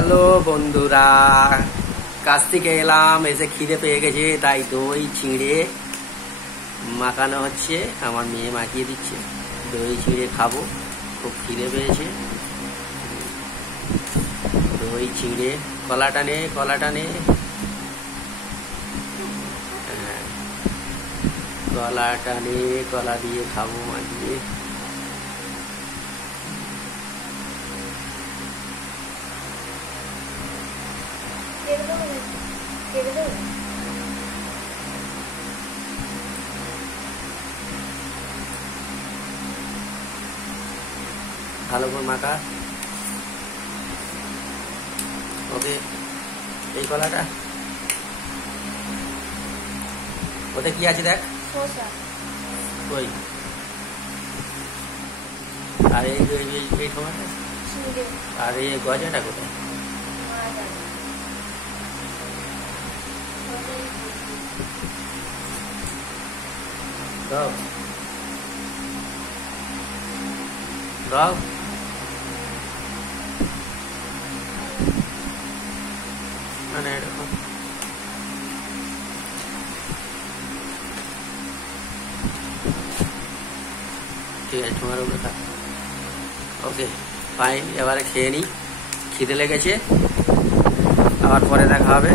Hello বন্ধুরা, কাছ থেকে এলাম, এসে খিদে পেয়ে গেছে, তাই দই চিঁড়ে মাখানো হচ্ছে। আমার মেয়ে মাখিয়ে দিচ্ছে, দই চিঁড়ে খাবো, খুব খিদে পেয়েছে। দই চিঁড়ে, কলাটা নে, কলাটা নে। হ্যাঁ, কলাটা নে, কলা দিয়ে খাবো মাখিয়ে। ভালো করে মাখা। ওকে, এই কলাটা ওতে কি আছে দেখ। ওই আর এই টমাটো আর এই গজাটা কোথায়? দাও দাও। মানে এরকম ঠিক আছে, তোমার ওগুলো থাক। ওকে ফাইন, এবারে খেয়ে নিই, খিদে লেগেছে, আবার পরে দেখা হবে।